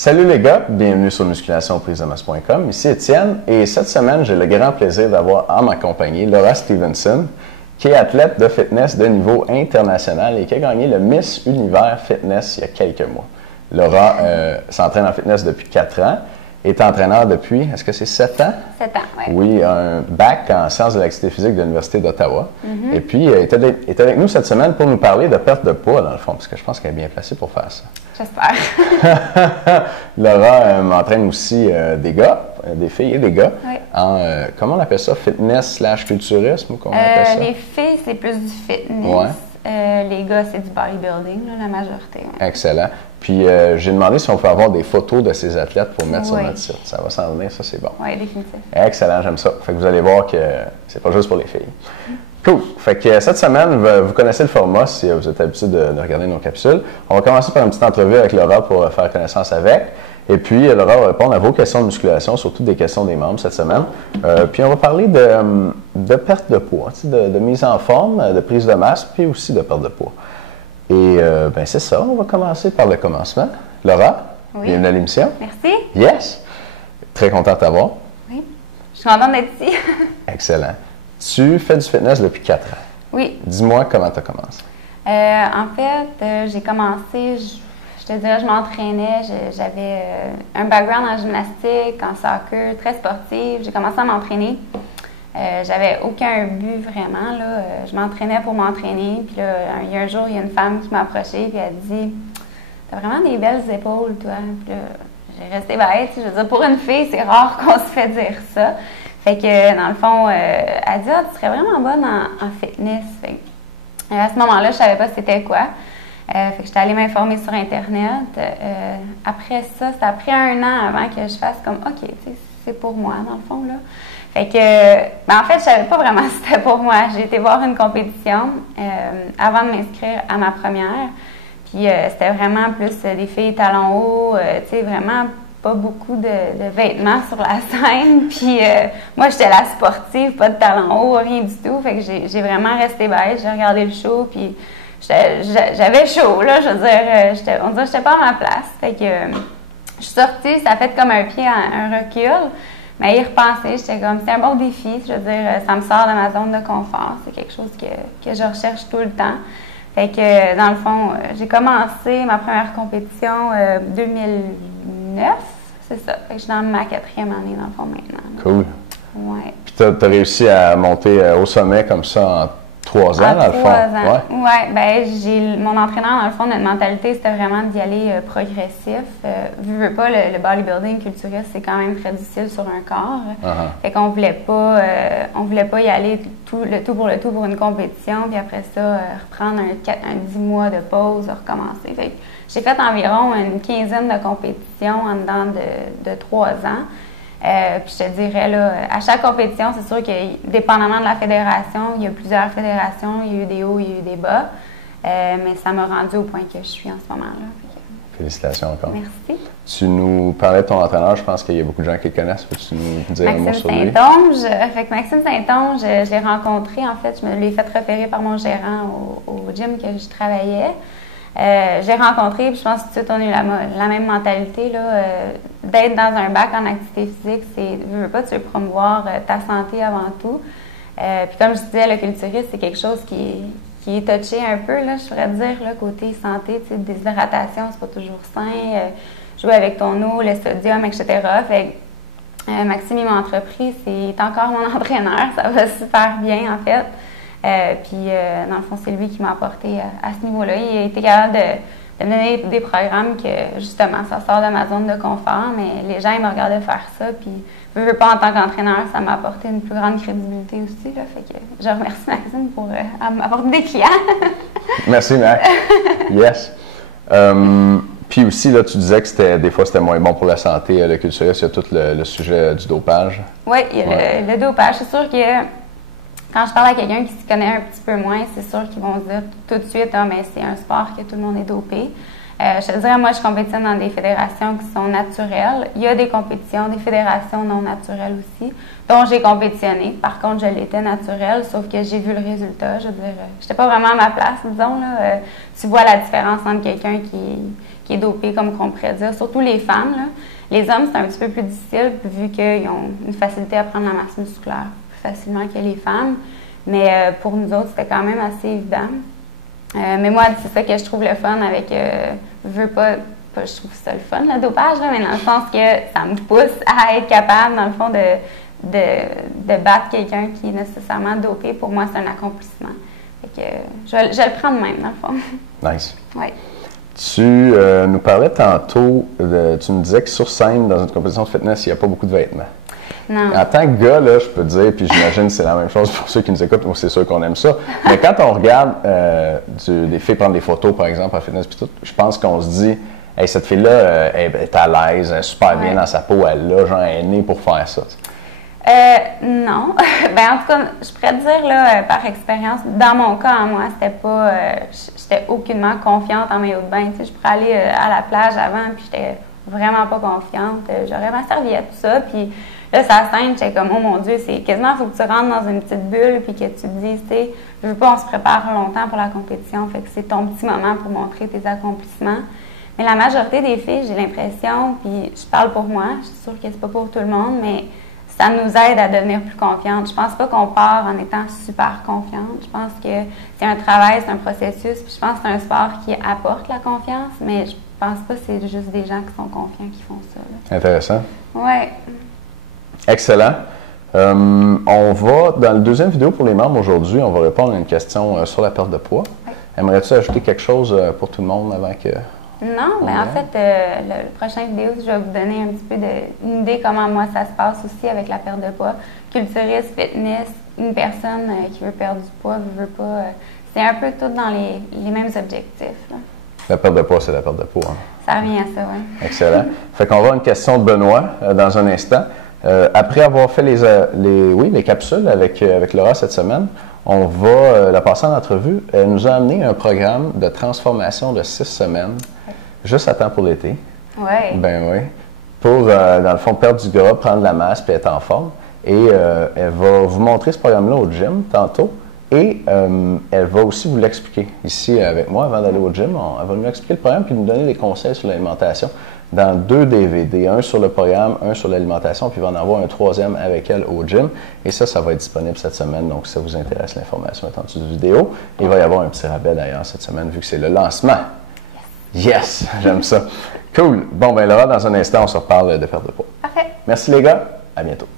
Salut les gars, bienvenue sur musculationprisemasse.com. Ici Étienne et cette semaine, j'ai le grand plaisir d'avoir en ma compagnie Laura Stevenson, qui est athlète de fitness de niveau international et qui a gagné le Miss Univers Fitness il y a quelques mois. Laura s'entraîne en fitness depuis 4 ans, est entraîneur depuis, est-ce que c'est 7 ans? 7 ans, oui. Oui, un bac en sciences de l'activité physique de l'Université d'Ottawa. Et puis, elle est avec nous cette semaine pour nous parler de perte de poids, dans le fond, parce que je pense qu'elle est bien placée pour faire ça. J'espère. Laura m'entraîne aussi des gars, des filles et des gars, Oui. en, comment on appelle ça, fitness/culturisme ou comment on appelle ça? Les filles, c'est plus du fitness. Ouais. Les gars, c'est du bodybuilding, là, la majorité. Ouais. Excellent. Puis, j'ai demandé si on peut avoir des photos de ces athlètes pour mettre sur Oui. notre site. Ça va s'en venir, ça c'est bon. Oui, définitivement. Excellent, j'aime ça. Fait que vous allez voir que c'est pas juste pour les filles. Cool. Fait que cette semaine, vous connaissez le format si vous êtes habitué de regarder nos capsules. On va commencer par une petite entrevue avec Laura pour faire connaissance avec. Et puis, Laura va répondre à vos questions de musculation, surtout des questions des membres cette semaine. Puis, on va parler de perte de poids, de mise en forme, de prise de masse, puis aussi de perte de poids. Et ben c'est ça, on va commencer par le commencement. Laura, Oui. bienvenue à l'émission. Merci. Yes! Très content de t'avoir. Oui. Je suis contente d'être ici. Excellent. Tu fais du fitness depuis 4 ans. Oui. Dis-moi comment tu as commencé. En fait, j'ai commencé, je te dirais, je m'entraînais. J'avais un background en gymnastique, en soccer, très sportive. J'ai commencé à m'entraîner. J'avais aucun but vraiment, là. Je m'entraînais pour m'entraîner. Puis là, il y a un jour, il y a une femme qui m'a approchée puis elle dit « T'as vraiment des belles épaules, toi. » Puis là, j'ai resté bête. Je veux dire, pour une fille, c'est rare qu'on se fait dire ça. Fait que, dans le fond, elle dit « Ah, tu serais vraiment bonne en fitness. » Fait que, à ce moment-là, je savais pas c'était quoi. Fait que j'étais allée m'informer sur Internet. Après ça a pris 1 an avant que je fasse comme « OK, tu sais, c'est pour moi, dans le fond, là. » Fait que, ben en fait, je savais pas vraiment si c'était pour moi. J'ai été voir une compétition avant de m'inscrire à ma première. Puis c'était vraiment plus des filles talons hauts, tu sais, vraiment pas beaucoup de vêtements sur la scène. Puis moi, j'étais la sportive, pas de talons hauts, rien du tout. Fait que j'ai vraiment resté bête. J'ai regardé le show, puis j'avais chaud, là. Je veux dire, on dirait que j'étais pas à ma place. Fait que je suis sortie, ça a fait comme un pied, un recul. Mais y repenser, j'étais comme, c'est un bon défi. Je veux dire, ça me sort de ma zone de confort. C'est quelque chose que je recherche tout le temps. Fait que, dans le fond, j'ai commencé ma première compétition 2009, c'est ça. Fait que je suis dans ma 4e année, dans le fond, maintenant. Cool. Ouais. Puis tu as réussi à monter au sommet comme ça en 3 ans, dans le fond. 3 ans. Ouais. Ouais, ben mon entraîneur, dans le fond, notre mentalité, c'était vraiment d'y aller progressif. Vu pas, le bodybuilding culturiste, c'est quand même très difficile sur un corps. Fait qu'on voulait pas y aller le tout pour une compétition, puis après ça, reprendre un 10 mois de pause, recommencer. Fait que j'ai fait environ une 15aine de compétitions en dedans de 3 ans. Puis je te dirais, là, à chaque compétition, c'est sûr que, dépendamment de la fédération, il y a plusieurs fédérations, il y a eu des hauts, il y a eu des bas, mais ça m'a rendu au point que je suis en ce moment-là. Félicitations encore. Merci. Tu nous parlais de ton entraîneur, je pense qu'il y a beaucoup de gens qui le connaissent. Peux-tu nous dire un mot sur lui? Maxime Saint-Onge, je l'ai rencontré, en fait, je me l'ai fait référer par mon gérant au gym que je travaillais. J'ai rencontré, puis je pense que tout de suite, on a eu la même mentalité, là, d'être dans un bac en activité physique, tu veux promouvoir ta santé avant tout. Puis comme je disais, le culturisme, c'est quelque chose qui est touché un peu, là, je pourrais dire, là, côté santé, tu sais, déshydratation, c'est pas toujours sain, jouer avec ton eau, le sodium, etc. Fait que, Maxime, il m'a entrepris, c'est encore mon entraîneur, ça va super bien, en fait. Puis, dans le fond, c'est lui qui m'a apporté à ce niveau-là. Il a été capable de me donner des programmes que, justement, ça sort de ma zone de confort, mais les gens, ils me regardaient faire ça, puis veux pas, en tant qu'entraîneur, ça m'a apporté une plus grande crédibilité aussi, là. Fait que je remercie Maxime pour m'apporter des clients. Merci, Max. Yes. Puis aussi, là, tu disais que des fois, c'était moins bon pour la santé, le culturisme. Il y a tout le sujet du dopage. Oui, il y a le dopage. C'est sûr que quand je parle à quelqu'un qui se connaît un petit peu moins, c'est sûr qu'ils vont dire tout de suite « Ah, mais c'est un sport que tout le monde est dopé ». Je te dirais, moi, je compétitionne dans des fédérations qui sont naturelles. Il y a des compétitions, des fédérations non naturelles aussi, dont j'ai compétitionné. Par contre, je l'étais naturelle, sauf que j'ai vu le résultat. Je veux dire, j'étais pas vraiment à ma place, disons, là. Tu vois la différence entre quelqu'un qui qui est dopé, comme on pourrait dire, surtout les femmes. Là. Les hommes, c'est un petit peu plus difficile vu qu'ils ont une facilité à prendre la masse musculaire plus facilement que les femmes. Mais pour nous autres, c'était quand même assez évident. Mais moi, c'est ça que je trouve le fun avec, je trouve ça le fun, le dopage, là, mais dans le sens que ça me pousse à être capable, dans le fond, de battre quelqu'un qui est nécessairement dopé. Pour moi, c'est un accomplissement. Fait que je le prends de même, dans le fond. Nice. Oui. Tu nous parlais tantôt, tu nous disais que sur scène, dans une compétition de fitness, il n'y a pas beaucoup de vêtements. Non. En tant que gars, là, je peux te dire, puis j'imagine que c'est la même chose pour ceux qui nous écoutent, moi c'est sûr qu'on aime ça, mais quand on regarde des filles prendre des photos, par exemple, en fitness, puis tout, je pense qu'on se dit, hey, cette fille-là, elle est à l'aise, elle est super bien dans sa peau, elle est née pour faire ça. Non. Ben, en tout cas, je pourrais te dire, là, par expérience, dans mon cas, à moi, c'était pas, j'étais aucunement confiante en maillot de bain. Tu sais, je pourrais aller à la plage avant, puis j'étais vraiment pas confiante. J'aurais ma serviette, tout ça, puis là, ça scène, j'étais comme, oh mon Dieu, c'est quasiment, il faut que tu rentres dans une petite bulle, puis que tu te dises, tu sais, je veux pas, on se prépare longtemps pour la compétition, fait que c'est ton petit moment pour montrer tes accomplissements. Mais la majorité des filles, j'ai l'impression, puis je parle pour moi, je suis sûre que c'est pas pour tout le monde, mais ça nous aide à devenir plus confiante. Je pense pas qu'on part en étant super confiante. Je pense que c'est un travail, c'est un processus, puis je pense que c'est un sport qui apporte la confiance, mais je pense pas que c'est juste des gens qui sont confiants qui font ça. Là. Intéressant. Oui. Excellent. On va, dans la deuxième vidéo pour les membres aujourd'hui, on va répondre à une question sur la perte de poids. Oui. Aimerais-tu ajouter quelque chose pour tout le monde avant que... Non, bien en fait, le prochain vidéo, je vais vous donner un petit peu une idée comment moi ça se passe aussi avec la perte de poids. Culturiste, fitness, une personne qui veut perdre du poids, veut pas. C'est un peu tout dans les mêmes objectifs. Là. La perte de poids, c'est la perte de poids. Hein? Ça revient à ça, oui. Excellent. Fait qu'on va avoir une question de Benoît dans un instant. Après avoir fait les capsules avec Laura cette semaine, on va la passer en entrevue. Elle nous a amené un programme de transformation de 6 semaines, juste à temps pour l'été. Oui. Ben oui. Pour, dans le fond, perdre du gras, prendre de la masse puis être en forme. Et elle va vous montrer ce programme-là au gym tantôt. Et elle va aussi vous l'expliquer ici avec moi avant d'aller au gym. Elle va nous expliquer le programme puis nous donner des conseils sur l'alimentation dans 2 DVD, un sur le programme, un sur l'alimentation, puis il va en avoir un 3e avec elle au gym. Et ça va être disponible cette semaine. Donc, si ça vous intéresse, l'information est en dessous de la vidéo. Il va y avoir un petit rabais d'ailleurs cette semaine vu que c'est le lancement. Yes! J'aime ça. Cool. Bon, ben Laura, dans un instant, on se reparle de perte de poids. Parfait. Merci les gars. À bientôt.